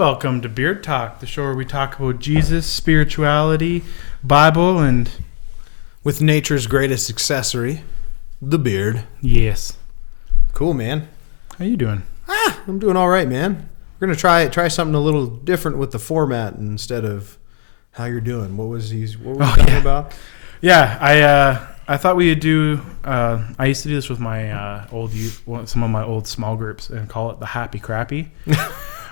Welcome to BeardTalk, the show where we talk about Jesus, spirituality, Bible, and... with nature's greatest accessory, the beard. Yes. Cool, man. How you doing? I'm doing all right, man. We're going to try something a little different with the format instead of how you're doing. What were we talking about? Yeah, I thought we would do... I used to do this with my some of my old small groups and call it the Happy Crappy.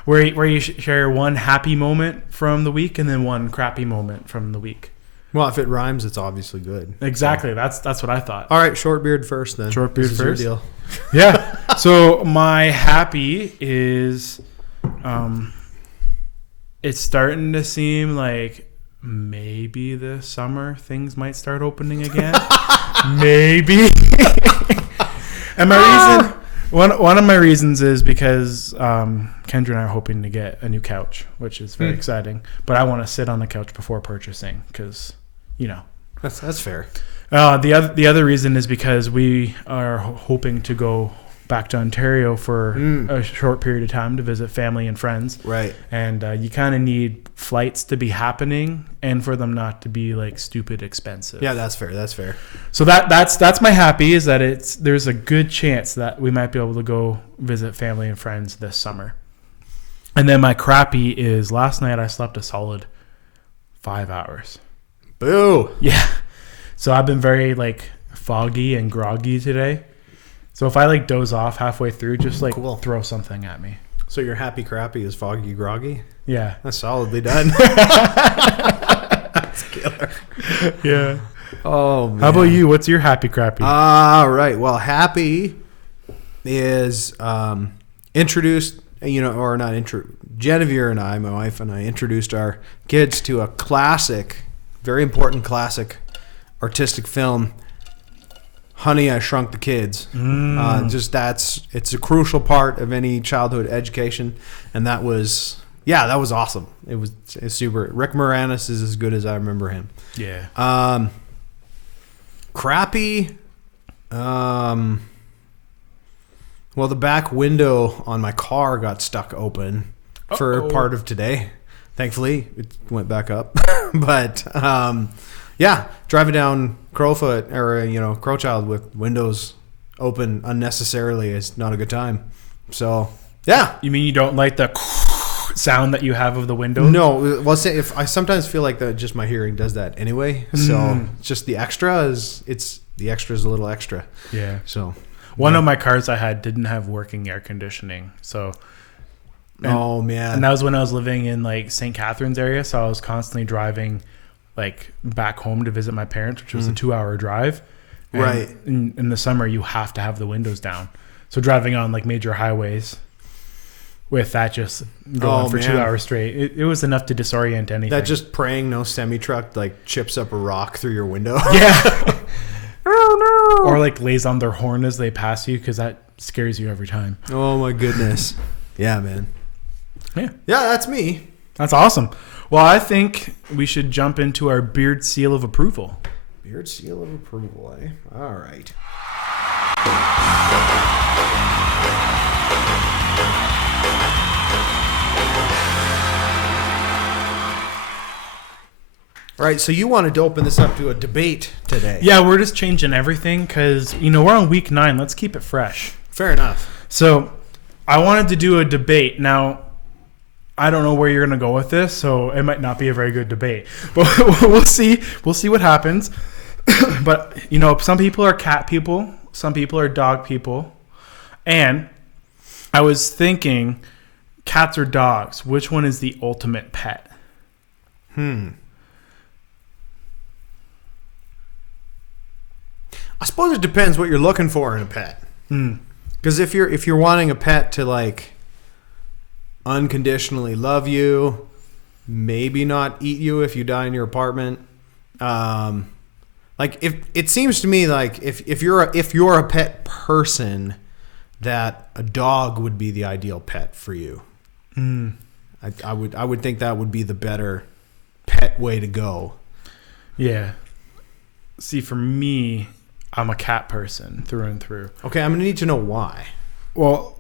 where you share one happy moment from the week and then one crappy moment from the week. Well, if it rhymes, it's obviously good. Exactly. So. That's what I thought. All right, short beard first then. Short beard first. Your deal. Yeah. So my happy is it's starting to seem like maybe this summer things might start opening again. Maybe. And my reason... One of my reasons is because Kendra and I are hoping to get a new couch, which is very exciting. But I want to sit on the couch before purchasing because, that's fair. The other reason is because we are hoping to go back to Ontario for a short period of time to visit family and friends. Right. And you kind of need flights to be happening and for them not to be like stupid expensive. Yeah, that's fair. So that's my happy is that there's a good chance that we might be able to go visit family and friends this summer. And then my crappy is last night I slept a solid 5 hours. Boo. Yeah. So I've been very foggy and groggy today. So if I doze off halfway through, just throw something at me. So your happy crappy is foggy groggy? Yeah. That's solidly done. That's killer. Yeah. Oh, man. How about you? What's your happy crappy? All right. Well, happy is introduced, Genevieve and I, my wife and I, introduced our kids to a classic, very important classic artistic film, Honey, I Shrunk the Kids. It's a crucial part of any childhood education, and that was awesome. It's super. Rick Moranis is as good as I remember him. Yeah. Crappy. Well, the back window on my car got stuck open for part of today. Thankfully, it went back up, but driving down Crowfoot or Crowchild with windows open unnecessarily is not a good time. So yeah. You mean you don't like the sound that you have of the window? No. Well, if I sometimes feel like that, just my hearing does that anyway. So just the extra is the extra is a little extra. Yeah. So one of my cars I had didn't have working air conditioning. So. Oh man. And that was when I was living in St. Catharines area. So I was constantly driving back home to visit my parents, which was a 2-hour drive. And right. In the summer, you have to have the windows down. So driving on major highways with that just going for 2 hours straight, it was enough to disorient anything. That just praying no semi-truck chips up a rock through your window. Yeah. Oh, no. Or lays on their horn as they pass you because that scares you every time. Oh my goodness. Yeah, man. Yeah. Yeah, that's me. That's awesome. Well, I think we should jump into our beard seal of approval. Beard seal of approval, eh? All right. All right, so you wanted to open this up to a debate today. Yeah, we're just changing everything because, we're on week 9. Let's keep it fresh. Fair enough. So I wanted to do a debate. Now, I don't know where you're going to go with this, so it might not be a very good debate. But we'll see. We'll see what happens. But, some people are cat people. Some people are dog people. And I was thinking, cats or dogs, which one is the ultimate pet? I suppose it depends what you're looking for in a pet. Because if you're wanting a pet to unconditionally love you, maybe not eat you if you die in your apartment. If it seems to me if you're a pet person, that a dog would be the ideal pet for you. I would think that would be the better pet way to go. Yeah. See, for me, I'm a cat person through and through. Okay, I'm gonna need to know why. Well,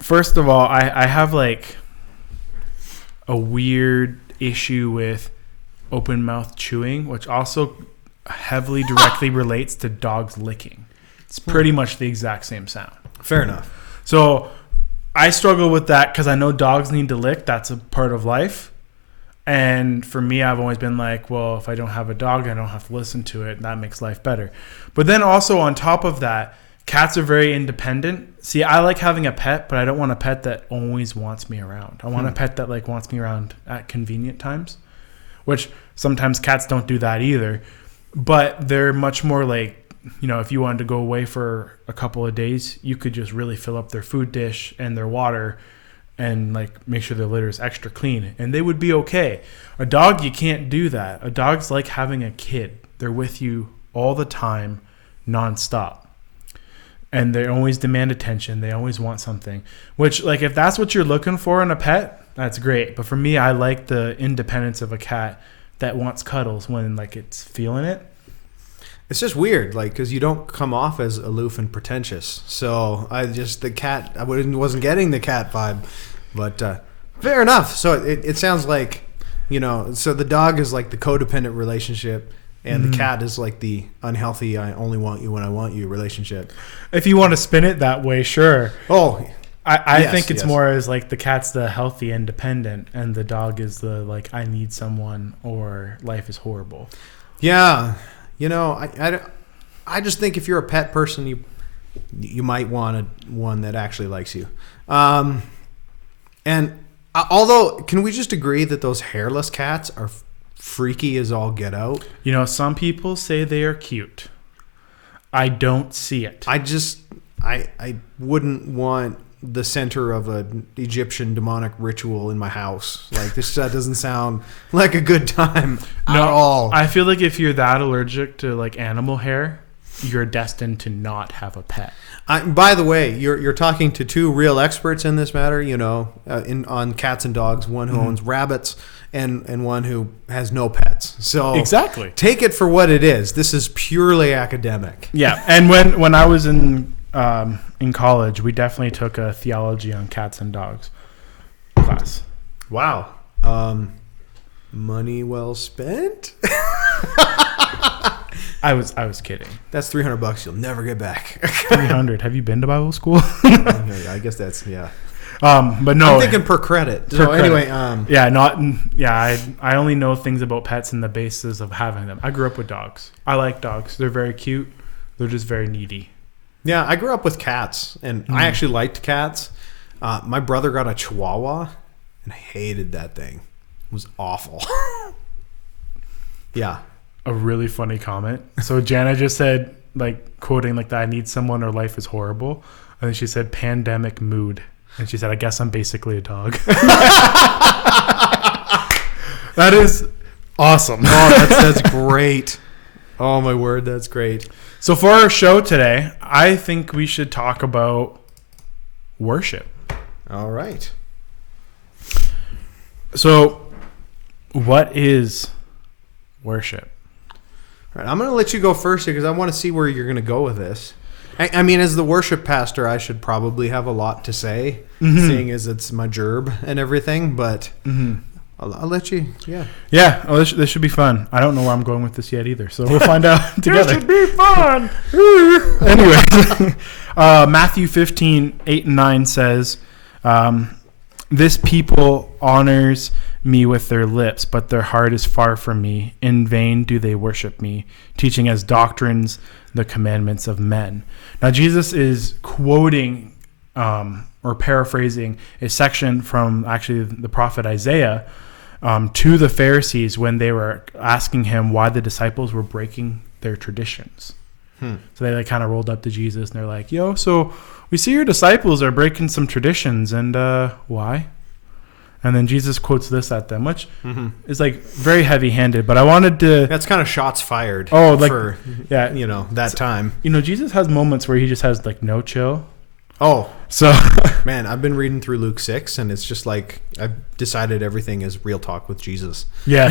first of all, I have a weird issue with open mouth chewing, which also heavily directly relates to dogs licking. It's pretty much the exact same sound. Fair enough. So I struggle with that because I know dogs need to lick. That's a part of life. And for me, I've always been like, well, if I don't have a dog, I don't have to listen to it. And that makes life better. But then also on top of that, cats are very independent. See, I like having a pet, but I don't want a pet that always wants me around. I want a pet that like wants me around at convenient times, which sometimes cats don't do that either. But they're much more like, you know, if you wanted to go away for a couple of days, you could just really fill up their food dish and their water and like make sure their litter is extra clean and they would be okay. A dog, you can't do that. A dog's like having a kid. They're with you all the time, nonstop. And they always demand attention. They always want something, which like if that's what you're looking for in a pet, that's great. But for me, I like the independence of a cat that wants cuddles when like it's feeling it. It's just weird, like, because you don't come off as aloof and pretentious. So I wasn't getting the cat vibe, but fair enough. So it sounds like, you know, so the dog is like the codependent relationship, and the cat is like the unhealthy, I only want you when I want you relationship. If you want to spin it that way, sure. Oh, I think it's more as like the cat's the healthy independent, and the dog is the like I need someone or life is horrible. Yeah. You know, I just think if you're a pet person, you might want one that actually likes you. And although, can we just agree that those hairless cats are freaky as all get out? You know, some people say they are cute. I don't see it. I wouldn't want the center of an Egyptian demonic ritual in my house. Like, this doesn't sound like a good time at all. I feel like if you're that allergic to like animal hair, you're destined to not have a pet. By the way, you're talking to two real experts in this matter, you know, on cats and dogs, one who owns rabbits and one who has no pets. So exactly, take it for what it is. This is purely academic. Yeah, and when I was in college, we definitely took a theology on cats and dogs class. Wow. Money well spent? I was kidding. That's $300 you'll never get back. 300. Have you been to Bible school? I guess that's, yeah. But no. I'm thinking per credit. So anyway, I only know things about pets in the basis of having them. I grew up with dogs. I like dogs. They're very cute. They're just very needy. Yeah, I grew up with cats, and I actually liked cats. My brother got a Chihuahua, and I hated that thing. It was awful. Yeah. A really funny comment. So Jana just said, like, quoting like that, I need someone or life is horrible. And then she said, pandemic mood. And she said, I guess I'm basically a dog. That is awesome. Oh, that's great. Oh, my word, that's great. So for our show today, I think we should talk about worship. All right. So what is worship? All right, I'm going to let you go first because I want to see where you're going to go with this. I mean, as the worship pastor, I should probably have a lot to say, seeing as it's my gerb and everything, but I'll let you, yeah. Yeah, well, this should be fun. I don't know where I'm going with this yet either, so we'll find out together. This should be fun! Anyway, Matthew 15, 8 and 9 says, this people honors me with their lips, but their heart is far from me. In vain do they worship me, teaching as doctrines the commandments of men. Now, Jesus is quoting or paraphrasing a section from actually the prophet Isaiah to the Pharisees when they were asking him why the disciples were breaking their traditions. So they like kind of rolled up to Jesus and they're like, yo, so we see your disciples are breaking some traditions, and why? And then Jesus quotes this at them, which is like very heavy-handed. But I wanted to... That's kind of shots fired. Oh, like, for, yeah, you know, that time. You know, Jesus has moments where he just has like no chill. Oh, so man, I've been reading through Luke 6, and it's just like I've decided everything is real talk with Jesus. Yeah.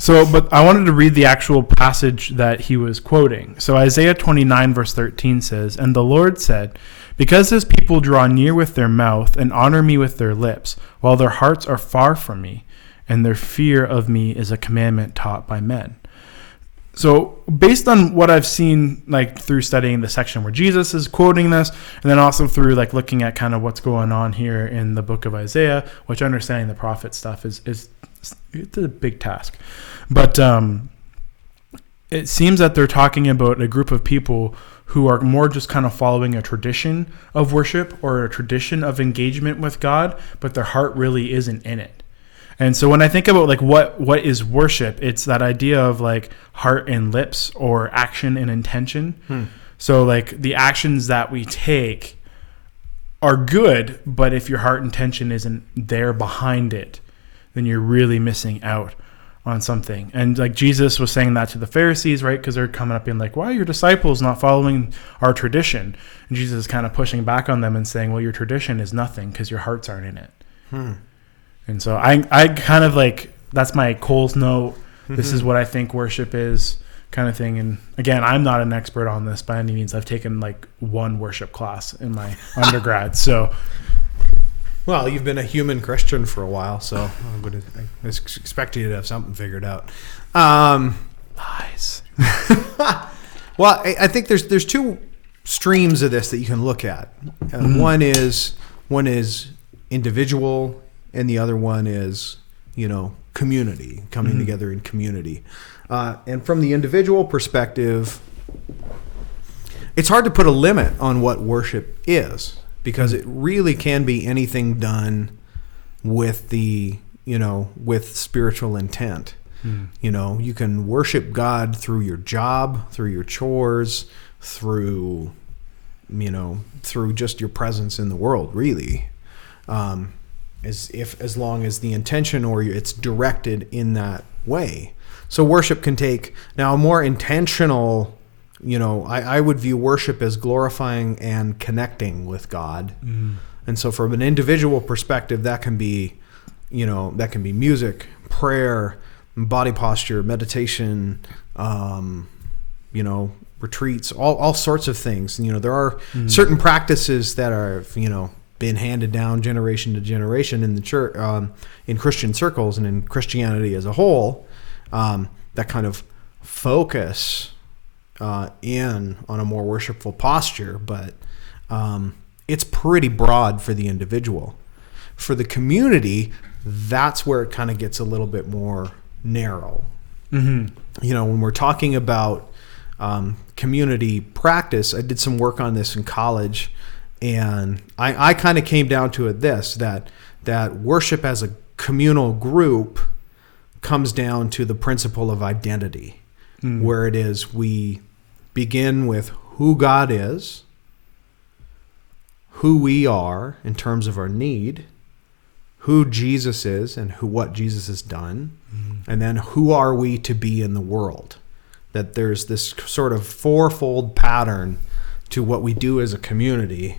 So, but I wanted to read the actual passage that he was quoting. So Isaiah 29 verse 13 says, "And the Lord said, because this people draw near with their mouth and honor me with their lips, while their hearts are far from me, and their fear of me is a commandment taught by men." So based on what I've seen, like through studying the section where Jesus is quoting this, and then also through like looking at kind of what's going on here in the book of Isaiah, which understanding the prophet stuff is it's a big task. But it seems that they're talking about a group of people who are more just kind of following a tradition of worship or a tradition of engagement with God, but their heart really isn't in it. And so when I think about like what is worship, it's that idea of like heart and lips or action and intention. So like the actions that we take are good, but if your heart intention isn't there behind it, then you're really missing out on something. And like Jesus was saying that to the Pharisees, right? Because they're coming up being like, why are your disciples not following our tradition? And Jesus is kind of pushing back on them and saying, well, your tradition is nothing because your hearts aren't in it. And so I kind of like, that's my Cole's note. This is what I think worship is, kind of thing. And again, I'm not an expert on this by any means. I've taken like one worship class in my undergrad. So, well, you've been a human Christian for a while, so I expect you to have something figured out. Lies. Well, I think there's two streams of this that you can look at. One is individual, and the other one is, community, coming together in community. And from the individual perspective, it's hard to put a limit on what worship is, because it really can be anything done with with spiritual intent. You can worship God through your job, through your chores, through just your presence in the world, really. As long as the intention or it's directed in that way. So worship can take now a more intentional, I would view worship as glorifying and connecting with God. And so from an individual perspective, that can be music, prayer, body posture, meditation, retreats, all sorts of things. There are certain practices that are, been handed down generation to generation in the church, in Christian circles and in Christianity as a whole, that kind of focus in on a more worshipful posture, but it's pretty broad for the individual. For the community, that's where it kind of gets a little bit more narrow. When we're talking about community practice, I did some work on this in college. And I kind of came down to it that worship as a communal group comes down to the principle of identity, where it is we begin with who God is, who we are in terms of our need, who Jesus is and what Jesus has done, and then who are we to be in the world. That there's this sort of fourfold pattern to what we do as a community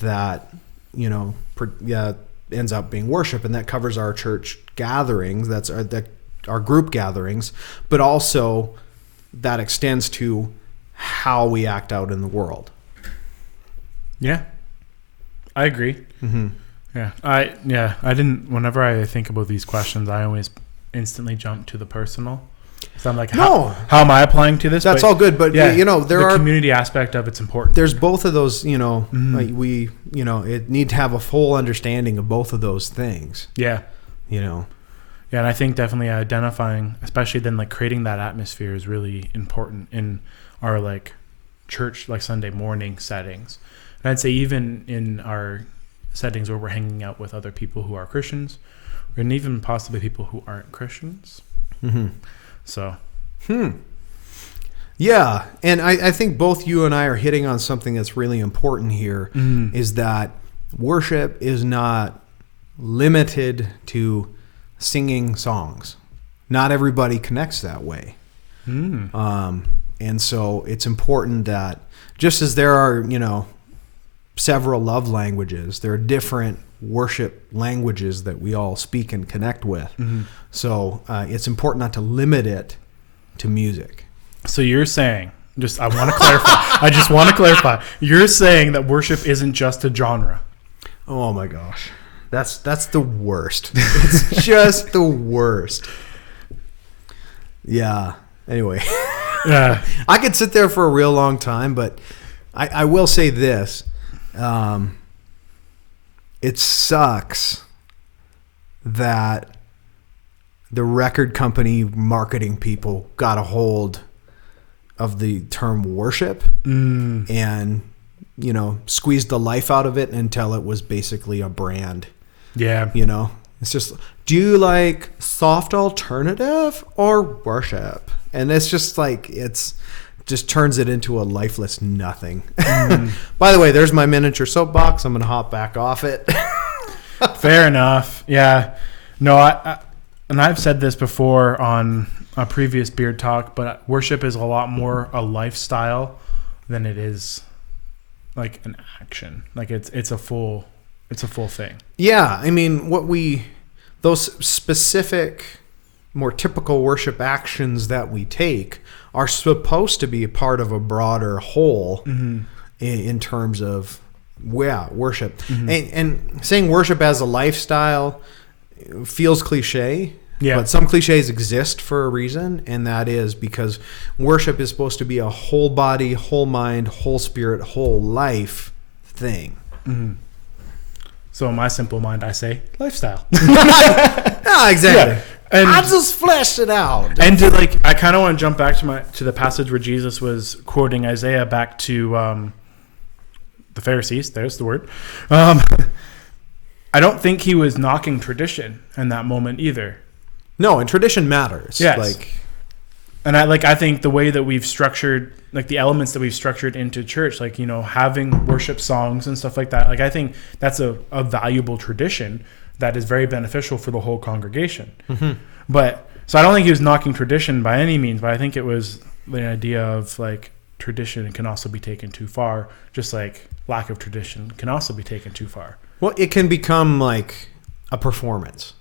that ends up being worship, and that covers our church gatherings. That's our group gatherings, but also that extends to how we act out in the world. Yeah, I agree. I didn't. Whenever I think about these questions, I always instantly jump to the personal. So I'm like, how am I applying to this? That's all good, but the community aspect of it's important. There's both of those, like we, it need to have a full understanding of both of those things. Yeah. Yeah, and I think definitely identifying, especially then like creating that atmosphere is really important in our like church, like Sunday morning settings. And I'd say even in our settings where we're hanging out with other people who are Christians, and even possibly people who aren't Christians. So, yeah, and I think both you and I are hitting on something that's really important here, is that worship is not limited to singing songs. Not everybody connects that way. And so it's important that just as there are, several love languages, there are different worship languages that we all speak and connect with. Mm-hmm. So it's important not to limit it to music. So you're saying, I want to clarify. I just want to clarify. You're saying that worship isn't just a genre. Oh my gosh. That's the worst. It's just the worst. Yeah. Anyway. Yeah. I could sit there for a real long time, but I will say this. It sucks that the record company marketing people got a hold of the term worship and, squeezed the life out of it until it was basically a brand. Yeah. It's just, do you like soft alternative or worship? And it's just like, just turns it into a lifeless nothing. By the way, there's my miniature soapbox. I'm going to hop back off it. Fair enough. Yeah. No, and I've said this before on a previous Beard Talk, but worship is a lot more a lifestyle than it is like an action. Like it's a full thing. Yeah. I mean, those specific, more typical worship actions that we take are supposed to be a part of a broader whole in terms of worship. And saying worship as a lifestyle feels cliche, but some cliches exist for a reason, and that is because worship is supposed to be a whole body, whole mind, whole spirit, whole life thing. So in my simple mind, I say lifestyle. No, exactly. Yeah. And I just fleshed it out. And I kind of want to jump back to the passage where Jesus was quoting Isaiah back to the Pharisees. There's the word. I don't think he was knocking tradition in that moment either. No, and tradition matters. Yes. And I think the way that we've structured, the elements that we've structured into church, having worship songs and stuff like that, I think that's a valuable tradition that is very beneficial for the whole congregation. But so I don't think he was knocking tradition by any means, but I think it was the idea of tradition can also be taken too far, just like lack of tradition can also be taken too far. Well, it can become like a performance,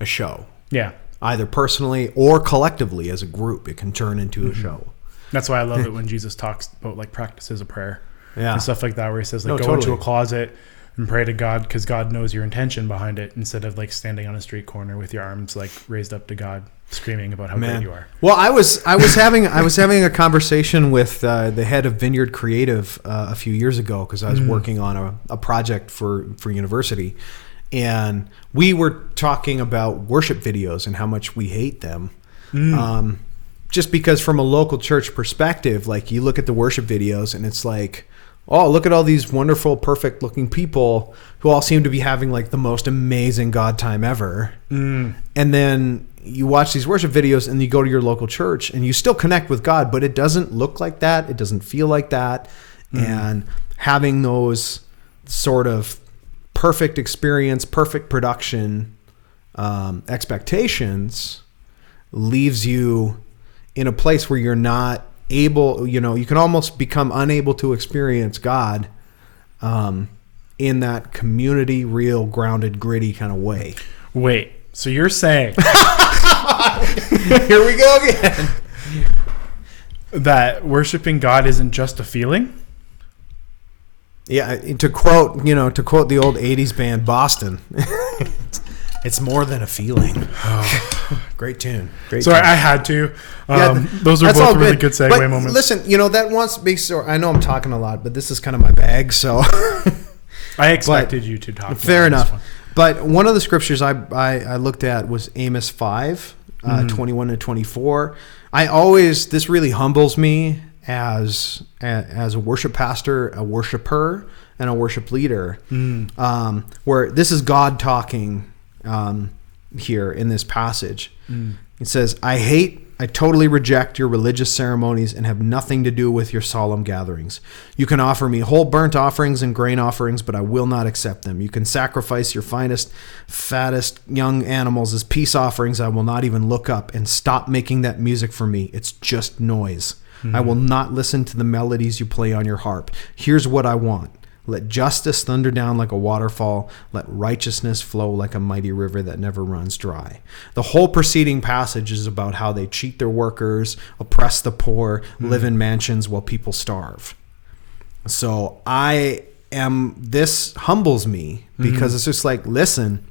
a show. Yeah. Either personally or collectively as a group, it can turn into a show. That's why I love it when Jesus talks about practices of prayer and stuff like that, where he says go totally. into a closet and pray to God because God knows your intention behind it, instead of standing on a street corner with your arms raised up to God, screaming about how great you are. Well, I was having a conversation with the head of Vineyard Creative a few years ago because I was working on a project for university, and we were talking about worship videos and how much we hate them. Just because from a local church perspective, you look at the worship videos and it's oh, look at all these wonderful, perfect looking people who all seem to be having the most amazing God time ever. And then you watch these worship videos and you go to your local church and you still connect with God, but it doesn't look like that. It doesn't feel like that. And having those sort of perfect experience, perfect production expectations leaves you in a place where you're not able, you can almost become unable to experience God in that community, real, grounded, gritty kind of way. Wait, so you're saying here we go again, that worshiping God isn't just a feeling? Yeah, to quote the old 80s band Boston, it's more than a feeling. Great tune. Sorry, I had to. Those are both really good segue moments. Listen, that once I know I'm talking a lot, but this is kind of my bag, so I expected you to talk. Fair enough. But one of the scriptures I looked at was Amos 5, 21 to 24. This really humbles me as a worship pastor, a worshiper, and a worship leader, where this is God talking here in this passage. It says, I totally reject your religious ceremonies and have nothing to do with your solemn gatherings. You can offer me whole burnt offerings and grain offerings, but I will not accept them. You can sacrifice your finest, fattest young animals as peace offerings. I will not even look up, and stop making that music for me. It's just noise. I will not listen to the melodies you play on your harp. Here's what I want. Let justice thunder down like a waterfall. Let righteousness flow like a mighty river that never runs dry. The whole preceding passage is about how they cheat their workers, oppress the poor, live in mansions while people starve. So this humbles me because it's just like, listen,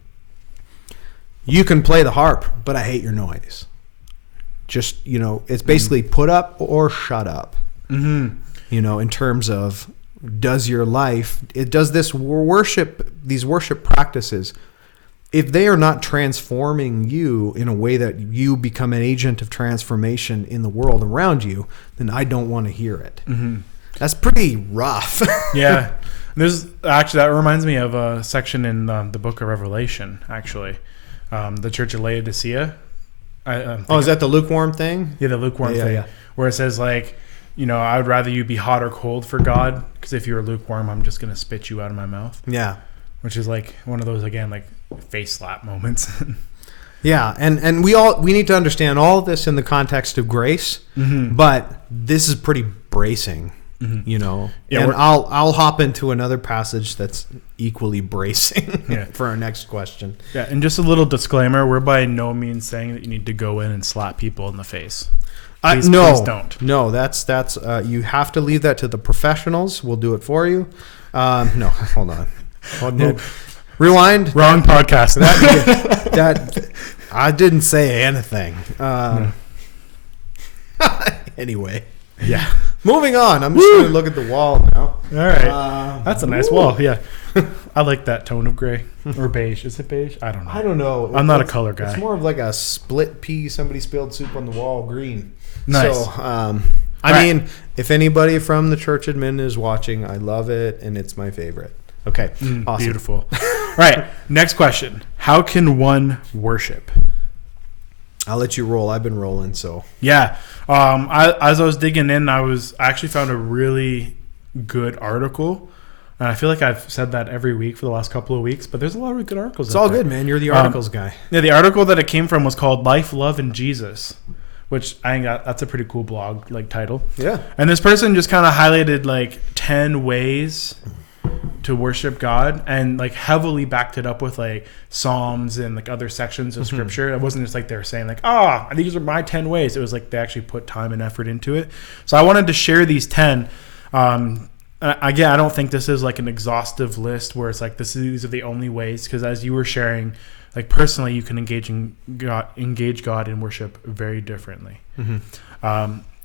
you can play the harp, but I hate your noise. Just, it's basically put up or shut up. In terms of, does your life, does these worship practices, if they are not transforming you in a way that you become an agent of transformation in the world around you, then I don't want to hear it. That's pretty rough. Yeah. That reminds me of a section in the book of Revelation, actually. The church of Laodicea. Is that the lukewarm thing? Yeah, the lukewarm thing. Yeah. Where it says, like, I would rather you be hot or cold for God, because if you're lukewarm, I'm just going to spit you out of my mouth. Yeah. Which is like one of those, again, like face slap moments. Yeah. And we need to understand all of this in the context of grace, but this is pretty bracing. Yeah, and I'll hop into another passage that's equally bracing for our next question. Yeah, and just a little disclaimer: we're by no means saying that you need to go in and slap people in the face. Please don't. No, that's you have to leave that to the professionals. We'll do it for you. No, hold on. Rewind. Wrong podcast. That I didn't say anything. Anyway. Yeah. Moving on. I'm just going to look at the wall now. All right. That's a nice wall. Yeah. I like that tone of gray or beige. Is it beige? I don't know. I'm not a color guy. It's more of like a split pea. Somebody spilled soup on the wall. Green. Nice. So, I mean, if anybody from the church admin is watching, I love it, and it's my favorite. Okay. Awesome. Beautiful. All right. Next question. How can one worship? I'll let you roll. I've been rolling, so. Yeah. As I was digging in, I actually found a really good article. And I feel like I've said that every week for the last couple of weeks, but there's a lot of good articles. It's all good, man. You're the articles guy. Yeah, the article that it came from was called Life, Love, and Jesus, which I think that's a pretty cool blog title. Yeah. And this person just kind of highlighted 10 ways to worship God, and heavily backed it up with Psalms and other sections of scripture. It wasn't just they were saying these are my 10 ways. It was they actually put time and effort into it. So I wanted to share these 10. Again, I don't think this is an exhaustive list where it's these are the only ways, because as you were sharing, personally, you can engage God in worship very differently.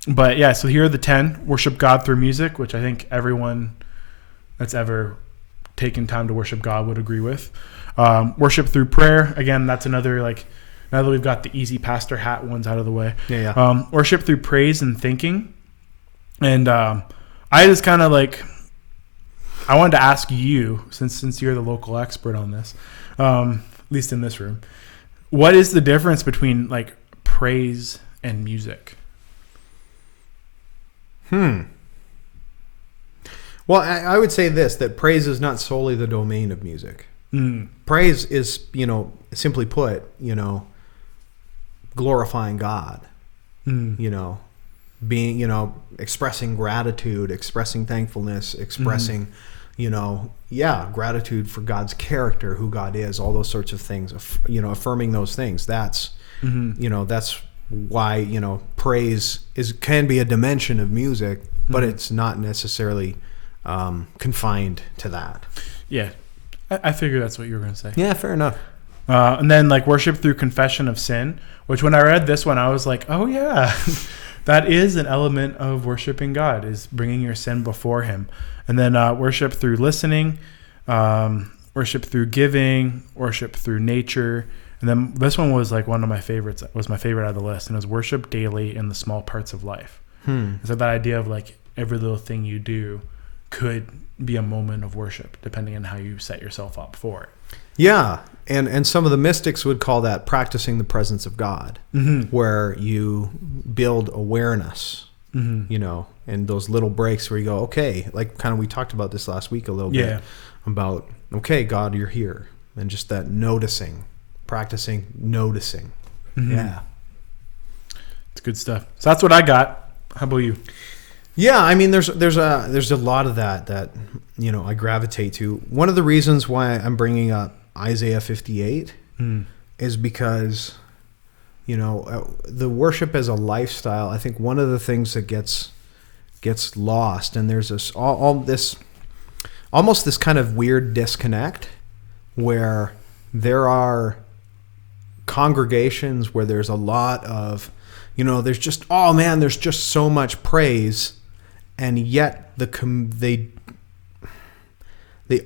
But yeah, so here are the 10. Worship God through music, which I think everyone that's ever taken time to worship God would agree with. Worship through prayer. Again, that's another, now that we've got the easy pastor hat ones out of the way. Yeah. Worship through praise and thinking. And I just kind of I wanted to ask you, since you're the local expert on this, at least in this room, what is the difference between praise and music? Well, I would say this, that praise is not solely the domain of music. Praise is, simply put, glorifying God, being, expressing gratitude, expressing thankfulness, expressing, gratitude for God's character, who God is, all those sorts of things, affirming those things. That's, that's why, praise can be a dimension of music, but it's not necessarily confined to that. Yeah. I figure that's what you were going to say. Yeah, fair enough. And then worship through confession of sin, which when I read this one, I was like, oh yeah, that is an element of worshiping God, is bringing your sin before him. And then worship through listening, worship through giving, worship through nature. And then this one was one of my favorites, was my favorite out of the list. And it was worship daily in the small parts of life. So that idea of every little thing you do could be a moment of worship, depending on how you set yourself up for it. Yeah, and some of the mystics would call that practicing the presence of God, where you build awareness, and those little breaks where you go, okay, we talked about this last week a little bit about, okay, God, you're here, and just that noticing, practicing noticing. Yeah, it's good stuff. So that's what I got. How about you? Yeah, I mean, there's a lot of that I gravitate to. One of the reasons why I'm bringing up Isaiah 58 is because, the worship as a lifestyle, I think one of the things that gets lost, and there's this almost this kind of weird disconnect where there are congregations where there's a lot of, there's just, there's just so much praise, and yet they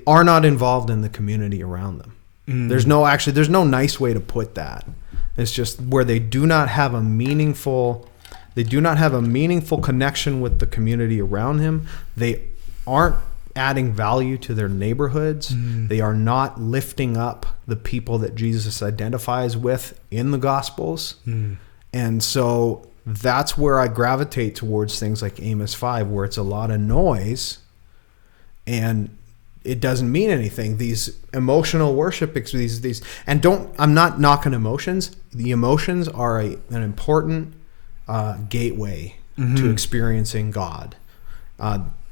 are not involved in the community around them. There's no nice way to put that. It's just where they do not have a meaningful connection with the community around him. They aren't adding value to their neighborhoods. They are not lifting up the people that Jesus identifies with in the Gospels. And so that's where I gravitate towards things like Amos 5, where it's a lot of noise and it doesn't mean anything. These emotional worship, I'm not knocking emotions. The emotions are an important gateway to experiencing God.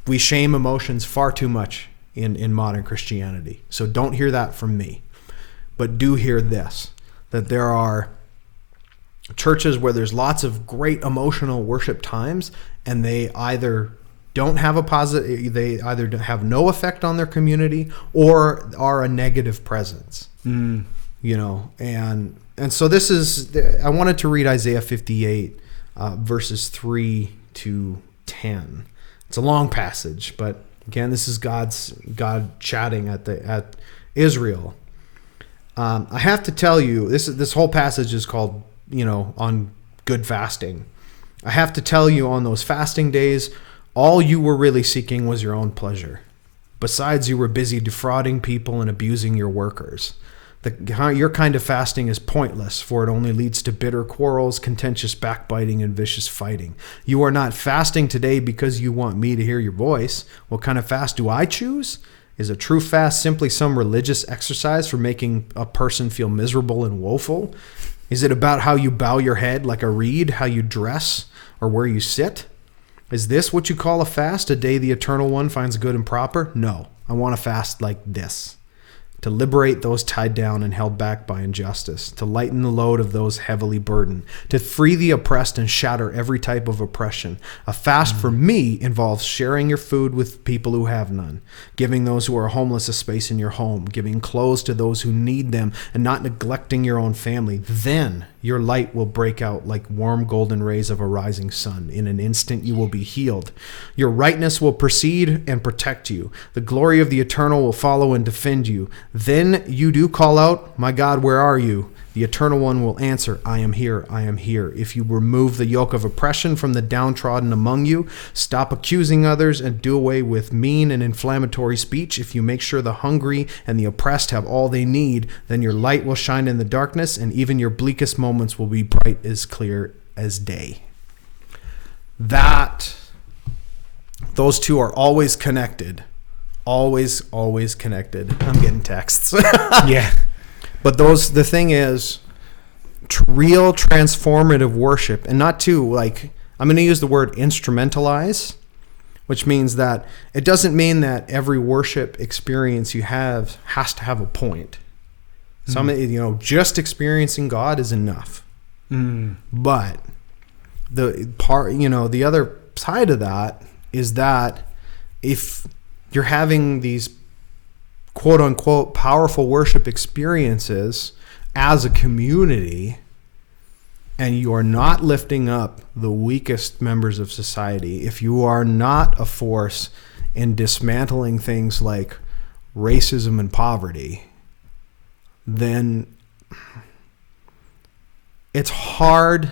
We shame emotions far too much in modern Christianity. So don't hear that from me. But do hear this, that there are churches where there's lots of great emotional worship times, and they either don't have they either have no effect on their community or are a negative presence. And so I wanted to read Isaiah 58 verses 3 to 10. It's a long passage, but again, this is God chatting at Israel. I have to tell you, this whole passage is called, on good fasting. I have to tell you, on those fasting days, all you were really seeking was your own pleasure. Besides, you were busy defrauding people and abusing your workers. Your kind of fasting is pointless, for it only leads to bitter quarrels, contentious backbiting, and vicious fighting. You are not fasting today because you want me to hear your voice. What kind of fast do I choose? Is a true fast simply some religious exercise for making a person feel miserable and woeful? Is it about how you bow your head like a reed, how you dress, or where you sit? Is this what you call a fast, a day the Eternal One finds good and proper? No, I want a fast like this. To liberate those tied down and held back by injustice, to lighten the load of those heavily burdened, to free the oppressed and shatter every type of oppression. A fast for me involves sharing your food with people who have none, giving those who are homeless a space in your home, giving clothes to those who need them, and not neglecting your own family. Then your light will break out like warm golden rays of a rising sun. In an instant you will be healed. Your rightness will precede and protect you. The glory of the Eternal will follow and defend you. Then you do call out, "My God, where are you?" The Eternal One will answer, "I am here, I am here." If you remove the yoke of oppression from the downtrodden among you, stop accusing others, and do away with mean and inflammatory speech, if you make sure the hungry and the oppressed have all they need, then your light will shine in the darkness, and even your bleakest moments will be bright as clear as day. Those two are always connected. Always connected. I'm getting texts. Yeah. But the thing is, real transformative worship, and not to I'm going to use the word instrumentalize, which means that it doesn't mean that every worship experience you have has to have a point. Some, just experiencing God is enough. But the other side of that is that if you're having these quote unquote powerful worship experiences as a community, and you are not lifting up the weakest members of society, if you are not a force in dismantling things like racism and poverty, then it's hard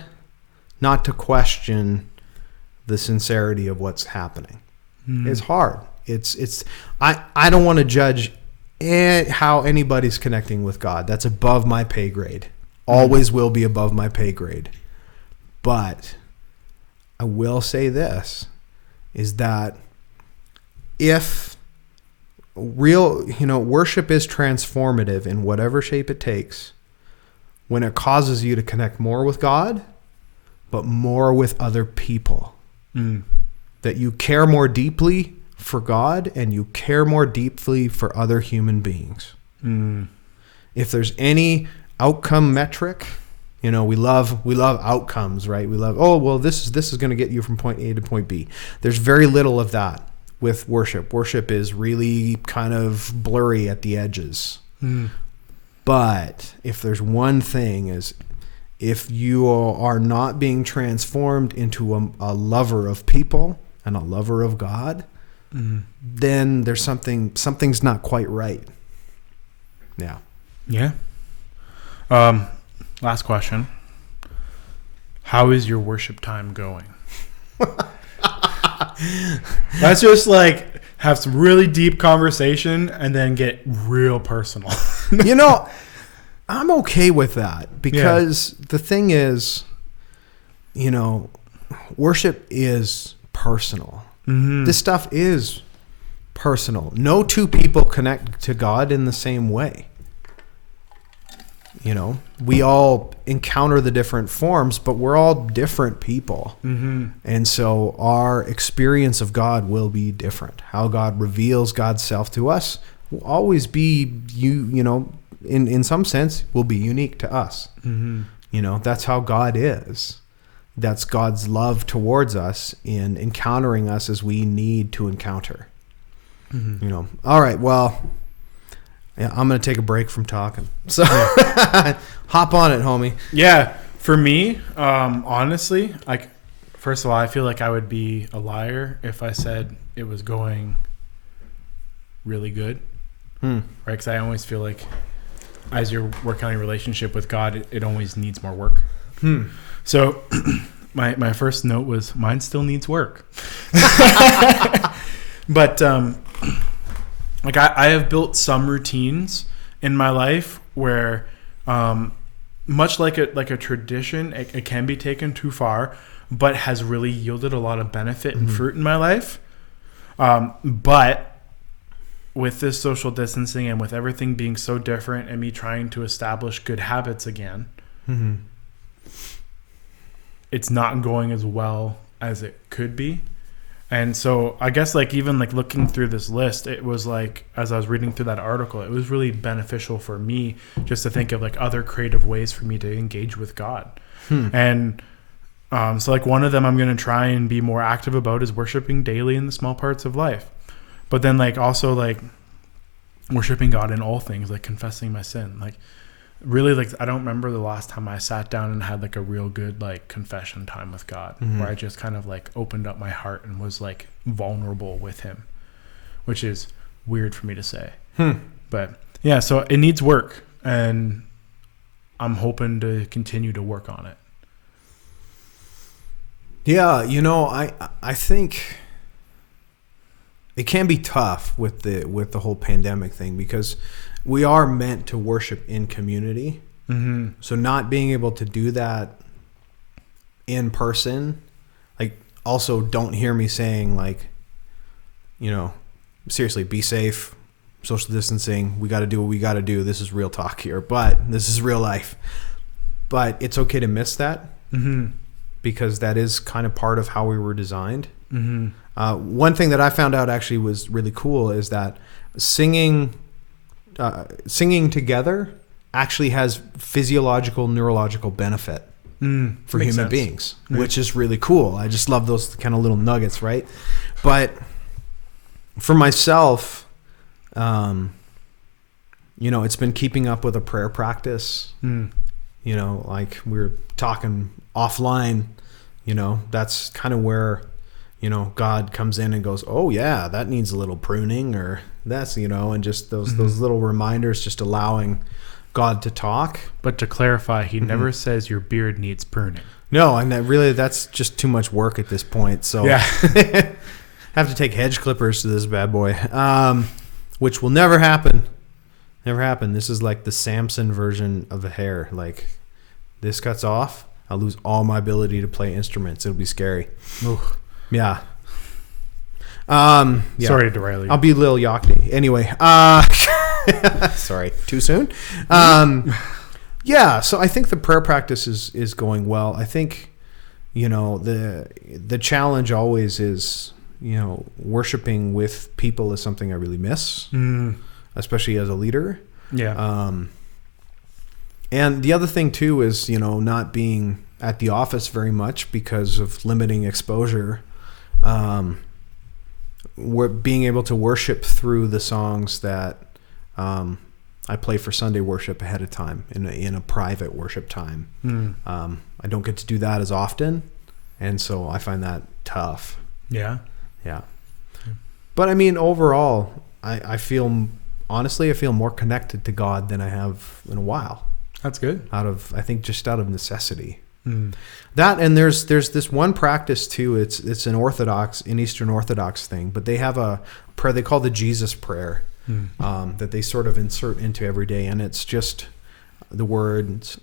not to question the sincerity of what's happening. It's hard. I don't want to judge how anybody's connecting with God. That's above my pay grade. Always will be above my pay grade. But I will say this, is that if real, worship is transformative in whatever shape it takes, when it causes you to connect more with God, but more with other people, that you care more deeply for God and you care more deeply for other human beings. If there's any outcome metric, we love outcomes, right? We love, oh, well, this is going to get you from point A to point B. There's very little of that with worship. Worship is really kind of blurry at the edges. But if there's one thing is, if you are not being transformed into a lover of people and a lover of God, then there's something's not quite right. Yeah. Yeah. Last question. How is your worship time going? That's just like have some really deep conversation and then get real personal. I'm okay with that because the thing is, worship is personal. This stuff is personal. No two people connect to God in the same way. We all encounter the different forms, but we're all different people. And so our experience of God will be different. How God reveals God's self to us will always be, in some sense, will be unique to us. That's how God is. That's God's love towards us in encountering us as we need to encounter. All right, well, yeah, I'm going to take a break from talking. So hop on it, homie. Yeah. For me, honestly, first of all, I feel like I would be a liar if I said it was going really good. Right? Because I always feel like as you're working on your relationship with God, it always needs more work. So my first note was mine still needs work. But I have built some routines in my life where much like a tradition, it can be taken too far, but has really yielded a lot of benefit and fruit in my life. But with this social distancing and with everything being so different and me trying to establish good habits again, it's not going as well as it could be. And so I guess even looking through this list, it was as I was reading through that article, it was really beneficial for me just to think of other creative ways for me to engage with God. And so one of them I'm going to try and be more active about is worshiping daily in the small parts of life. But then also worshiping God in all things, confessing my sin. Really, I don't remember the last time I sat down and had a real good confession time with God, where I just kind of opened up my heart and was vulnerable with him, which is weird for me to say. But yeah, so it needs work, and I'm hoping to continue to work on it. Yeah, I think it can be tough with the whole pandemic thing because we are meant to worship in community. So not being able to do that in person, also don't hear me saying seriously, be safe, social distancing. We got to do what we got to do. This is real talk here, but this is real life. But it's okay to miss that because that is kind of part of how we were designed. One thing that I found out actually was really cool is that singing together actually has physiological, neurological benefit for human beings, which is really cool. I just love those kind of little nuggets, right? But for myself, it's been keeping up with a prayer practice. We were talking offline, that's kind of where, God comes in and goes, oh yeah, that needs a little pruning, or that's, and just those little reminders, just allowing God to talk. But to clarify, he never says your beard needs pruning. No, and that's just too much work at this point. So yeah, have to take hedge clippers to this bad boy, which will never happen. Never happen. This is like the Samson version of a hair. This cuts off, I'll lose all my ability to play instruments. It'll be scary. Oof. Yeah. Sorry to derail you. I'll be Lil Yachty. Anyway, sorry, too soon. Yeah, so I think the prayer practice is going well. I think, the challenge always is, worshiping with people is something I really miss, especially as a leader. Yeah. And the other thing too is, not being at the office very much because of limiting exposure. We're being able to worship through the songs that I play for Sunday worship ahead of time in a private worship time. I don't get to do that as often, and so I find that tough. Yeah. But I mean, overall, I feel more connected to God than I have in a while. That's good. Just out of necessity. That, and there's this one practice too. It's an Eastern Orthodox thing, but they have a prayer they call the Jesus prayer that they sort of insert into every day, and it's just the words,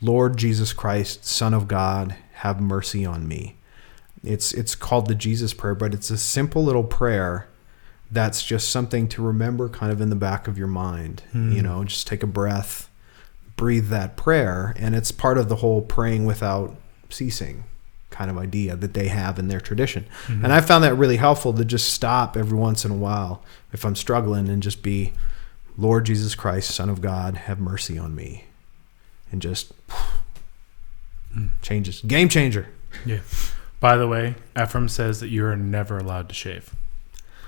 "Lord Jesus Christ, Son of God, have mercy on me." It's called the Jesus prayer, but it's a simple little prayer that's just something to remember kind of in the back of your mind. Just take a breath, breathe that prayer, and it's part of the whole praying without ceasing kind of idea that they have in their tradition. And I found that really helpful to just stop every once in a while if I'm struggling and just be, "Lord Jesus Christ, Son of God, have mercy on me," and just changes. Game changer. Yeah. By the way, Ephraim says that you are never allowed to shave.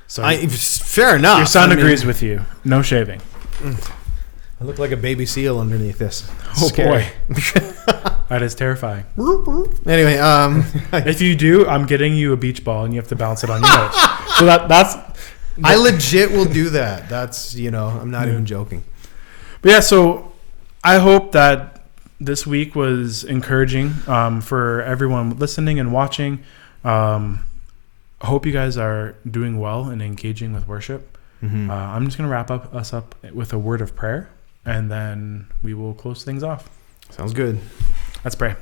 So fair enough. Your son agrees with you. No shaving. I look like a baby seal underneath this. Oh, scary. boy. That is terrifying. Anyway, if you do, I'm getting you a beach ball and you have to bounce it on your nose. So that's I legit will do that. That's, I'm not even joking. But yeah, so I hope that this week was encouraging for everyone listening and watching. I hope you guys are doing well and engaging with worship. I'm just going to wrap us up with a word of prayer, and then we will close things off. Sounds good. Let's pray.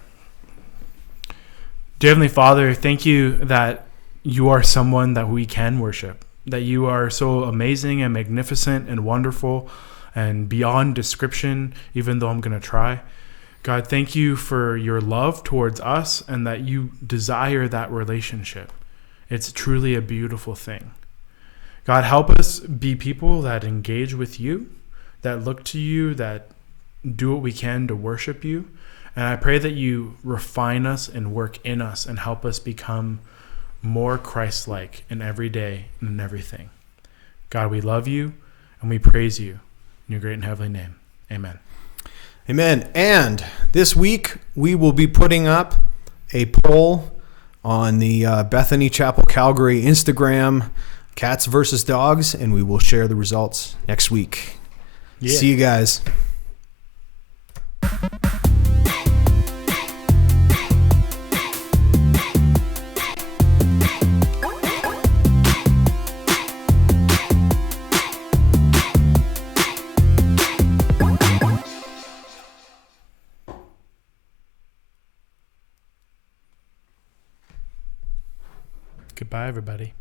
Dear Heavenly Father, thank you that you are someone that we can worship, that you are so amazing and magnificent and wonderful and beyond description, even though I'm going to try. God, thank you for your love towards us and that you desire that relationship. It's truly a beautiful thing. God, help us be people that engage with you, that look to you, that do what we can to worship you. And I pray that you refine us and work in us and help us become more Christ-like in every day and in everything. God, we love you and we praise you in your great and heavenly name. Amen. Amen. And this week we will be putting up a poll on the Bethany Chapel Calgary Instagram, Cats versus Dogs, and we will share the results next week. Yeah. See you guys. Goodbye, everybody.